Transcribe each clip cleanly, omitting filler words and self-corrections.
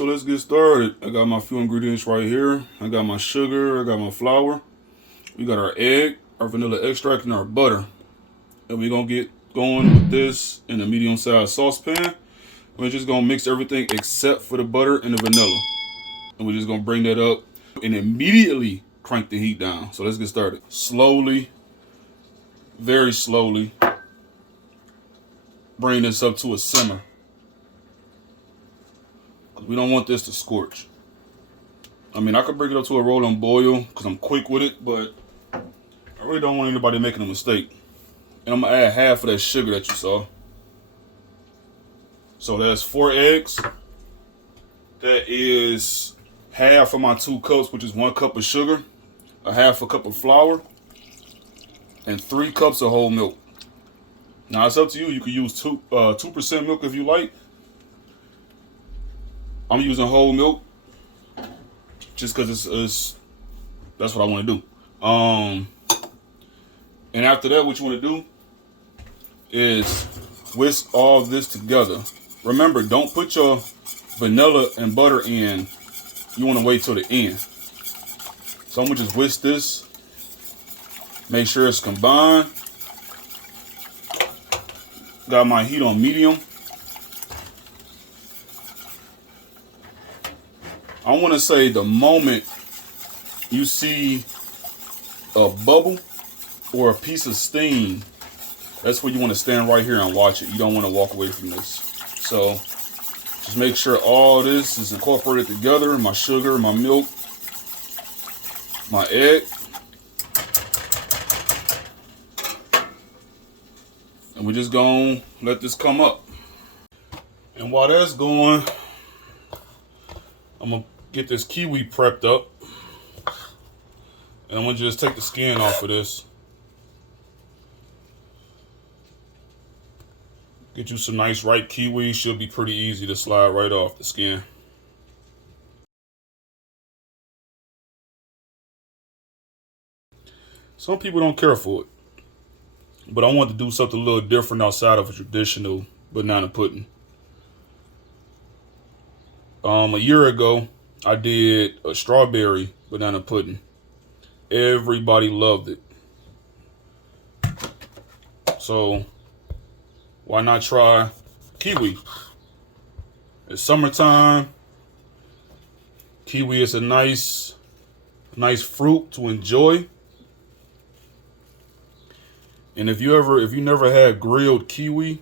so let's get started. I got my few ingredients right here. I got my sugar, I got my flour. We got our egg, our vanilla extract, and our butter. And we're gonna get going with this in a medium-sized saucepan. We're just gonna mix everything except for the butter and the vanilla. And we're just gonna bring that up and immediately crank the heat down. So let's get started. Slowly, very slowly, bring this up to a simmer. We don't want this to scorch. I mean, I could bring it up to a rolling boil because I'm quick with it, but I really don't want anybody making a mistake. And I'm gonna add half of that sugar that you saw. So that's 4 eggs. That is half of my 2 cups, which is 1 cup of sugar, a half a cup of flour, and 3 cups of whole milk. Now it's up to you. You can use 2% milk if you like. I'm using whole milk just because that's what I want to do. And after that, what you want to do is whisk all of this together. Remember, don't put your vanilla and butter in. You want to wait till the end. So I'm going to just whisk this. Make sure it's combined. Got my heat on medium. I want to say the moment you see a bubble or a piece of steam, that's where you want to stand right here and watch it. You don't want to walk away from this. So just make sure all this is incorporated together. My sugar, my milk, my egg. And we're just going to let this come up. And while that's going, I'm going to get this kiwi prepped up. And I'm going to just take the skin off of this. Get you some nice ripe kiwi. Should be pretty easy to slide right off the skin. Some people don't care for it. But I want to do something a little different outside of a traditional banana pudding. A year ago, I did a strawberry banana pudding. Everybody loved it. So why not try kiwi? It's summertime. Kiwi is a nice fruit to enjoy. And if you never had grilled kiwi,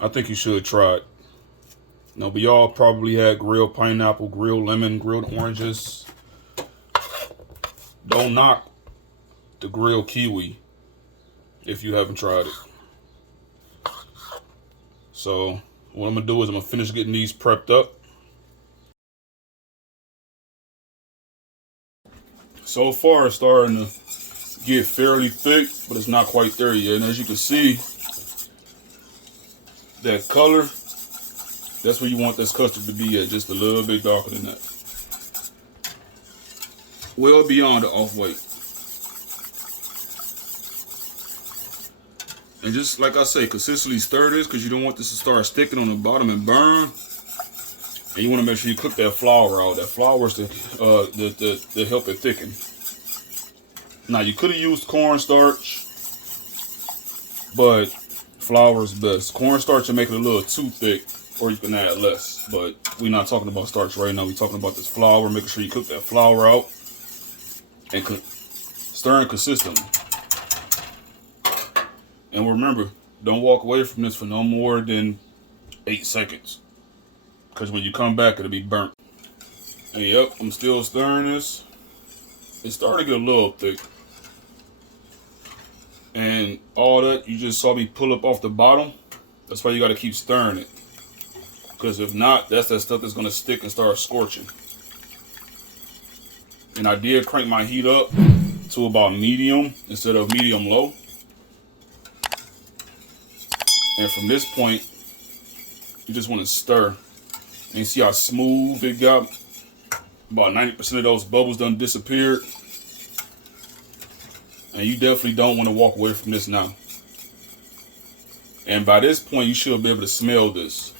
I think you should try it. But y'all probably had grilled pineapple, grilled lemon, grilled oranges. Don't knock the grilled kiwi if you haven't tried it. So what I'm gonna do is I'm gonna finish getting these prepped up. So far it's starting to get fairly thick, but it's not quite there yet. And as you can see, that color, that's where you want this custard to be at, just a little bit darker than that. Well beyond the off-white. And just like I say, consistently stir this because you don't want this to start sticking on the bottom and burn. And you want to make sure you cook that flour out. That flour is to help it thicken. Now you could have used cornstarch, but flour is best. Cornstarch will make it a little too thick, or you can add less. But we're not talking about starch right now. We're talking about this flour. Making sure you cook that flour out and stirring consistently. And remember, don't walk away from this for no more than 8 seconds, because when you come back, it'll be burnt. And yep, I'm still stirring this. It's starting to get a little thick. And all that you just saw me pull up off the bottom, that's why you got to keep stirring it. Because if not, that's that stuff that's going to stick and start scorching. And I did crank my heat up to about medium instead of medium low. And from this point, you just want to stir. And you see how smooth it got? About 90% of those bubbles done disappeared. And you definitely don't want to walk away from this now. And by this point, you should be able to smell this.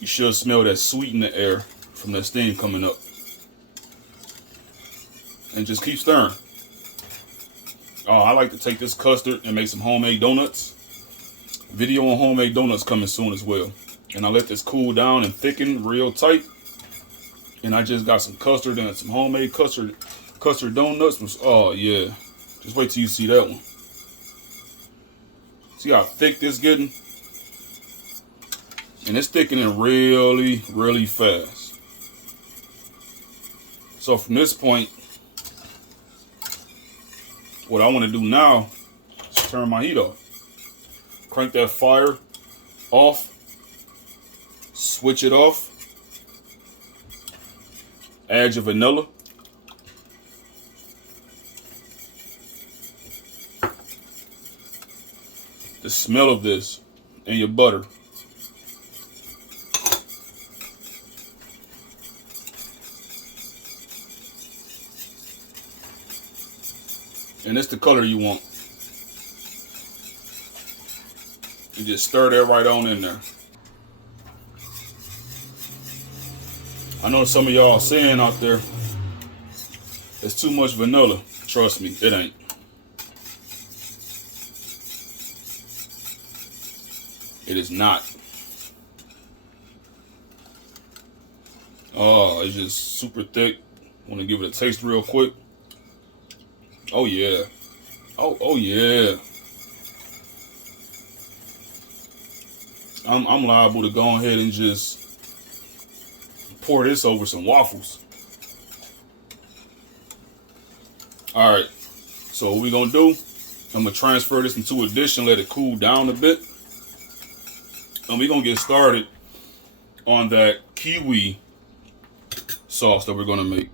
You should smell that sweet in the air from that steam coming up. And just keep stirring. I like to take this custard and make some homemade donuts. Video on homemade donuts coming soon as well. And I let this cool down and thicken real tight. And I just got some custard and some homemade custard donuts. Oh yeah. Just wait till you see that one. See how thick this getting? And it's thickening really, really fast. So from this point, what I want to do now is turn my heat off. Crank that fire off. Switch it off. Add your vanilla. The smell of this and your butter. And it's the color you want. You just stir that right on in there. I know some of y'all saying out there, it's too much vanilla. Trust me, it ain't. It is not. Oh, it's just super thick. Want to give it a taste real quick. Oh yeah. Oh yeah. I'm liable to go ahead and just pour this over some waffles. All right. So what we gonna do? I'm gonna transfer this into a dish and let it cool down a bit. And we're gonna get started on that kiwi sauce that we're gonna make.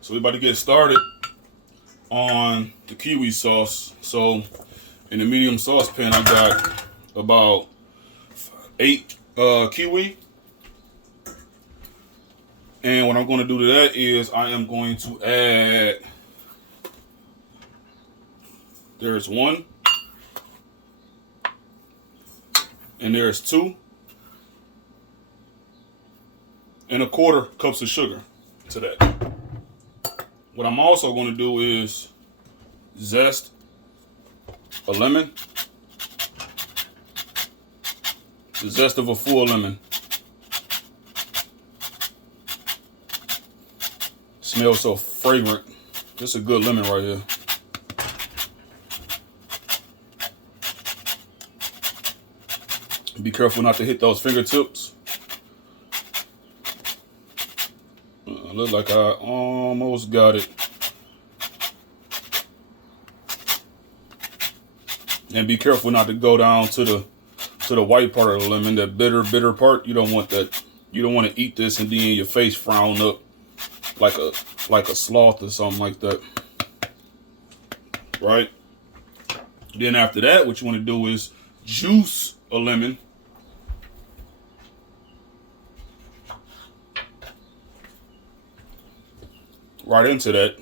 So we're about to get started on the kiwi sauce. So in the medium saucepan, I got about 8 kiwi. And what I'm going to do to that is I am going to add, there's 1, and there's 2, and 1/4 cups of sugar to that. What I'm also going to do is zest a lemon, the zest of a full lemon. Smells so fragrant. This is a good lemon right here. Be careful not to hit those fingertips. Look like I almost got it. And be careful not to go down to the white part of the lemon, that bitter part. You don't want that. You don't want to eat this and then your face frown up like a sloth or something like that. Right? Then after that, what you want to do is juice a lemon. Right into that.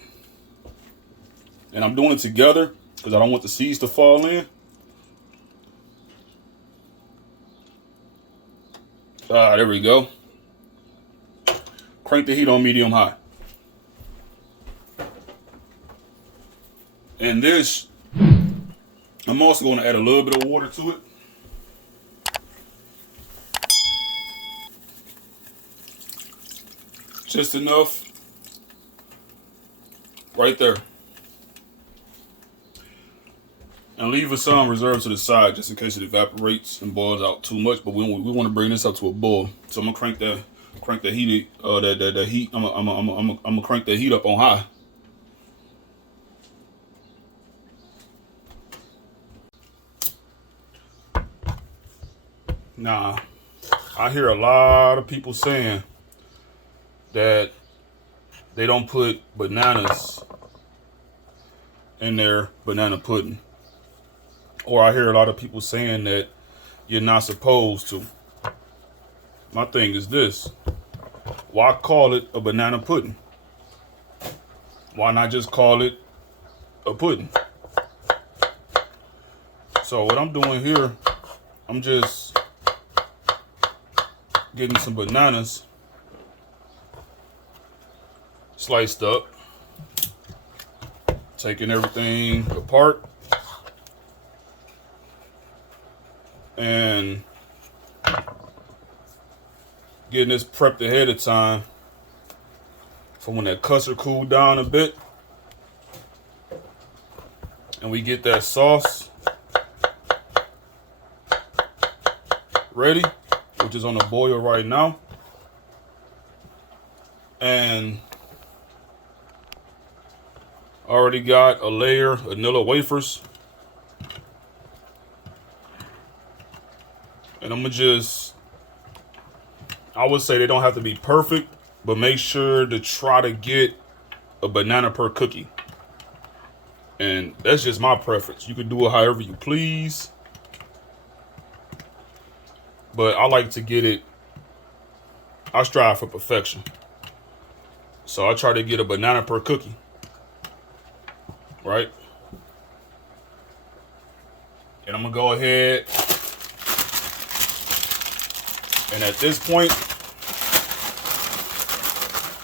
And I'm doing it together because I don't want the seeds to fall in. There we go. Crank the heat on medium high. And this, I'm also going to add a little bit of water to it. Just enough. Right there. And leave some reserved to the side just in case it evaporates and boils out too much. But we want to bring this up to a boil. So I'm gonna crank the heat. The heat. I'm gonna crank the heat up on high. Now, I hear a lot of people saying that they don't put bananas in their banana pudding. Or I hear a lot of people saying that you're not supposed to. My thing is this. Why call it a banana pudding? Why not just call it a pudding? So what I'm doing here, I'm just getting some bananas sliced up, taking everything apart, and getting this prepped ahead of time for when that custard cooled down a bit. And we get that sauce ready, which is on the boil right now. And already got a layer of nilla wafers. And I'm gonna just, I would say they don't have to be perfect, but make sure to try to get a banana per cookie. And that's just my preference. You can do it however you please. But I like to get it, I strive for perfection. So I try to get a banana per cookie. Right? And I'm gonna go ahead. And at this point,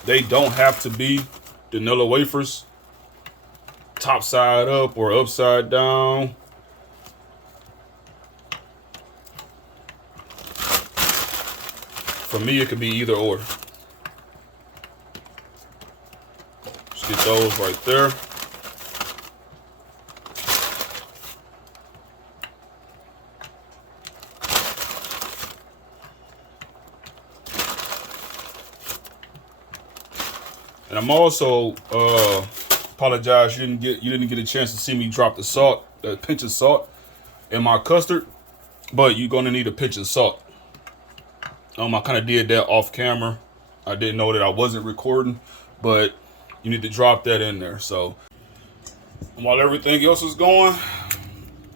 they don't have to be the nilla wafers top side up or upside down. For me, it could be either or. Just get those right there. And I'm also apologize you didn't get a chance to see me drop the salt, a pinch of salt in my custard, but you're gonna need a pinch of salt. I kind of did that off camera. I didn't know that I wasn't recording, but you need to drop that in there. So while everything else is going,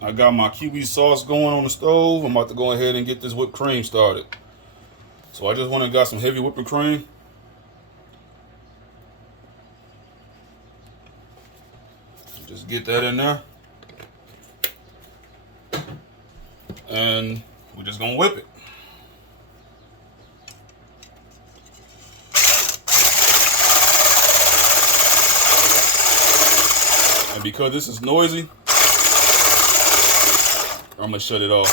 I got my kiwi sauce going on the stove. I'm about to go ahead and get this whipped cream started. So I just went and got some heavy whipping cream. Just get that in there. And we're just gonna whip it. And because this is noisy, I'm gonna shut it off.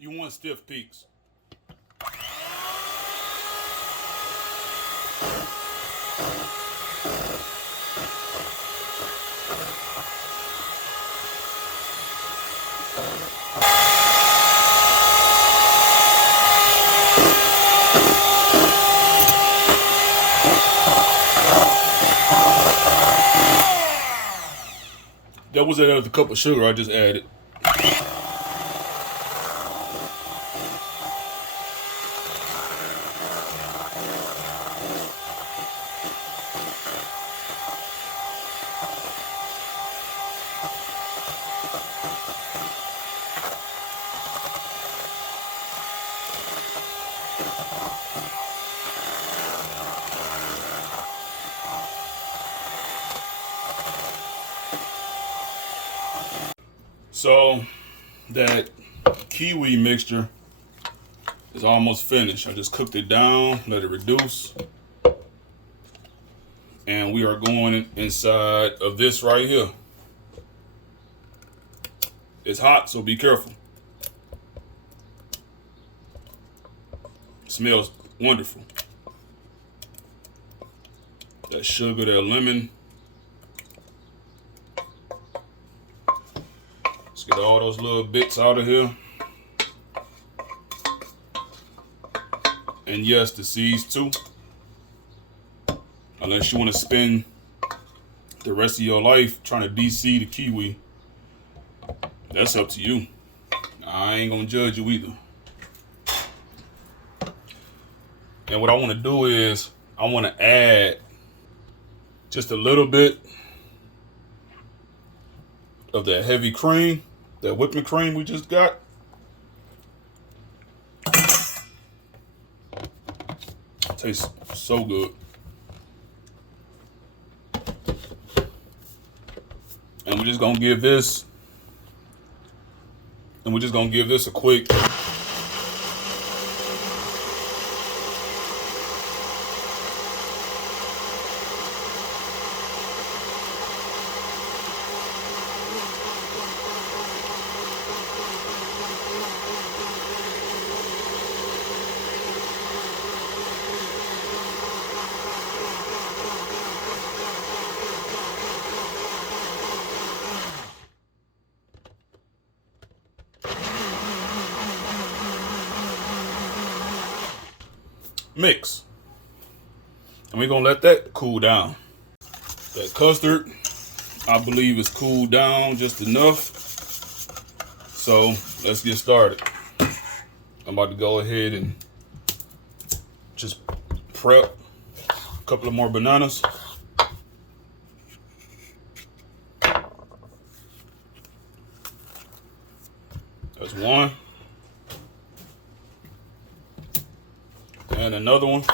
You want stiff peaks. That was another cup of sugar I just added. So that kiwi mixture is almost finished. I just cooked it down, let it reduce. And we are going inside of this right here. It's hot, so be careful. It smells wonderful. That sugar, that lemon. Let's get all those little bits out of here. And yes, the seeds too. Unless you want to spend the rest of your life trying to de-seed a kiwi, that's up to you. I ain't gonna judge you either. And what I want to do is I want to add just a little bit of that heavy cream, that whipping cream we just got. Tastes so good. we're just gonna give this, a quick mix. And we're gonna let that cool down. That custard, I believe, is cooled down just enough. So let's get started. I'm about to go ahead and just prep a couple of more bananas. That's one. And another one.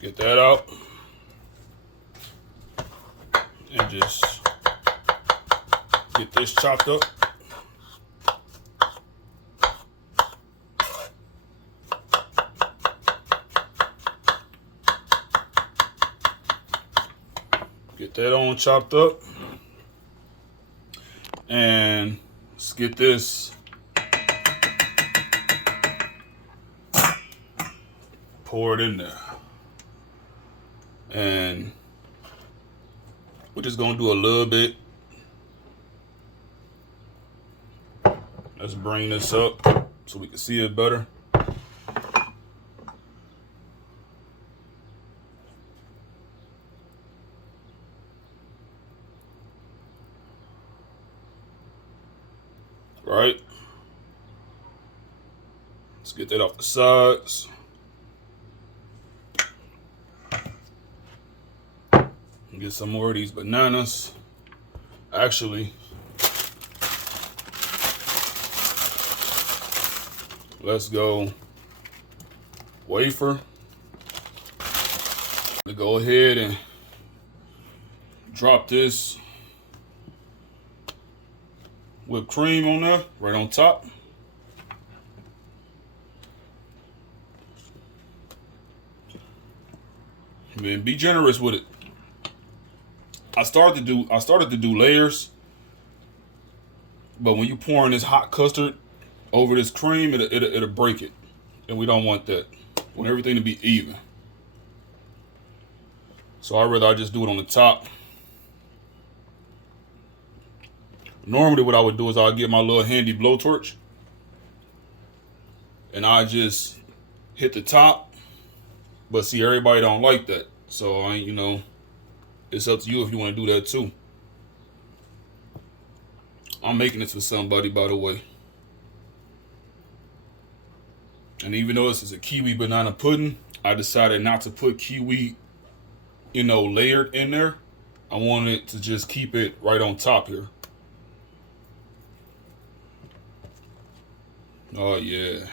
Get that out. And just get this chopped up. Get that on chopped up. And let's get this poured in there. And we're just gonna do a little bit. Let's bring this up so we can see it better. Right. Let's get that off the sides. Get some more of these bananas. Actually, let's go wafer. We go ahead and drop this whipped cream on there, right on top. Man, be generous with it. I started to do layers, but when you pouring this hot custard over this cream, it'll break it, and we don't want that. We want everything to be even. So I just do it on the top. Normally, what I would do is I'll get my little handy blowtorch, and I just hit the top. But see, everybody don't like that, so it's up to you if you want to do that too. I'm making this for somebody, by the way. And even though this is a kiwi banana pudding, I decided not to put kiwi, layered in there. I wanted to just keep it right on top here. Oh yeah.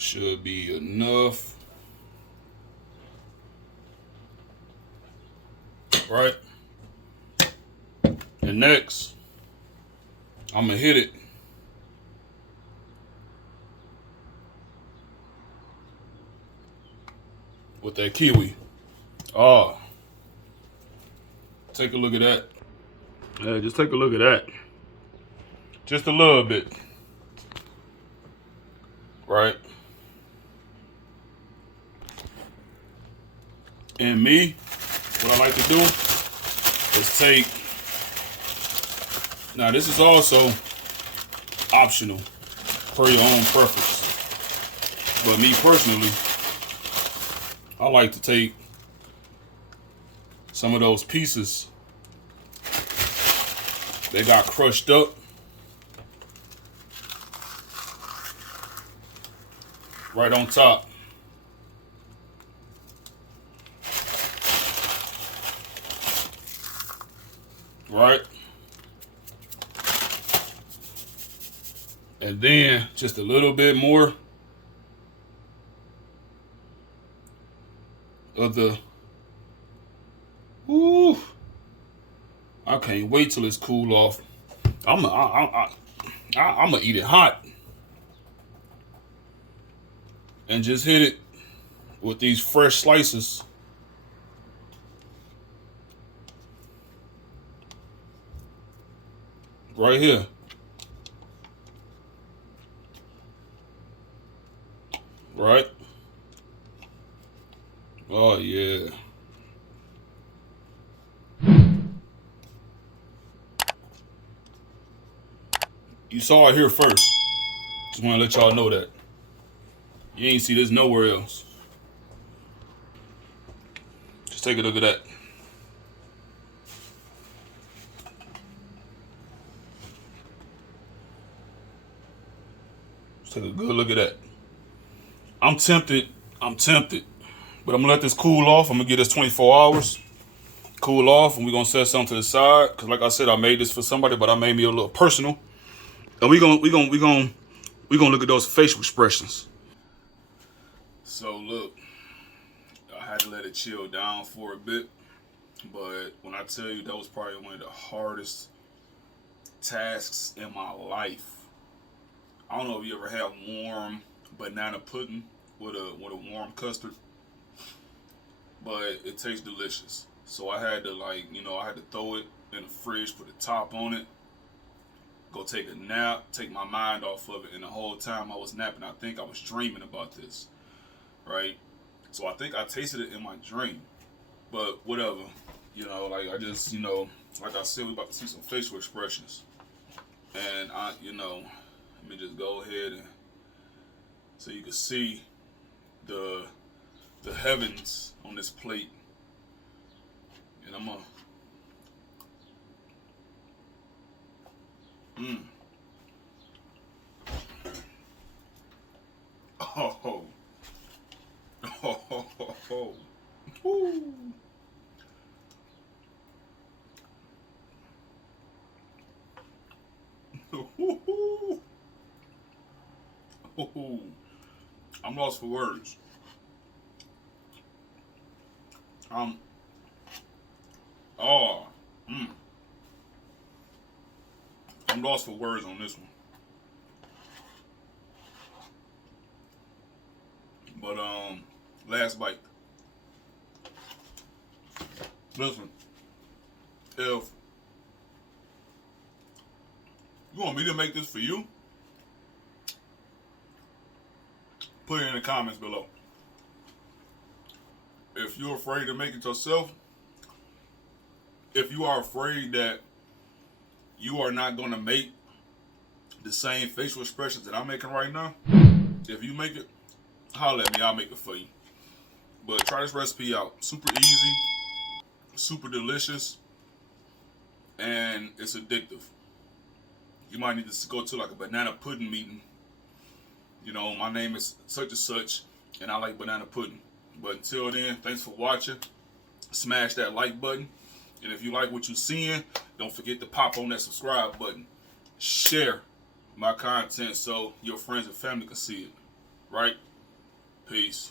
Should be enough. Right. And next, I'm gonna hit it with that kiwi. Oh, take a look at that. Yeah, just take a look at that. Just a little bit. Right. And me, what I like to do is take, now this is also optional per your own preference, but me personally, I like to take some of those pieces that got crushed up, right on top. Right. And then just a little bit more of the, ooh, I can't wait till it's cool off. I'm gonna eat it hot and just hit it with these fresh slices. Right here. Right? Oh, yeah. You saw it here first. Just want to let y'all know that. You ain't see this nowhere else. Just take a look at that. Just take a good look at that. I'm tempted. But I'm gonna let this cool off. I'm gonna give this 24 hours. Cool off, and we're gonna set something to the side. Cause like I said, I made this for somebody, but I made me a little personal. And we're gonna look at those facial expressions. So look, I had to let it chill down for a bit. But when I tell you that was probably one of the hardest tasks in my life. I don't know if you ever had warm banana pudding with a warm custard, but it tastes delicious. So I had to I had to throw it in the fridge, put the top on it, go take a nap, take my mind off of it. And the whole time I was napping, I think I was dreaming about this, right? So I think I tasted it in my dream, but whatever. I just, like I said, we're about to see some facial expressions. And let me just go ahead and so you can see the heavens on this plate. And I'm gonna oh oh Woo. I'm lost for words. Oh, I'm lost for words on this one. But last bite. Listen, if you want me to make this for you, put it in the comments below. If you're afraid to make it yourself, if you are afraid that you are not going to make the same facial expressions that I'm making right now, if you make it, holler at me, I'll make it for you. But try this recipe out. Super easy, super delicious, and it's addictive. You might need to go to like a banana pudding meeting. My name is such and such, and I like banana pudding. But until then, thanks for watching. Smash that like button. And if you like what you're seeing, don't forget to pop on that subscribe button. Share my content so your friends and family can see it. Right? Peace.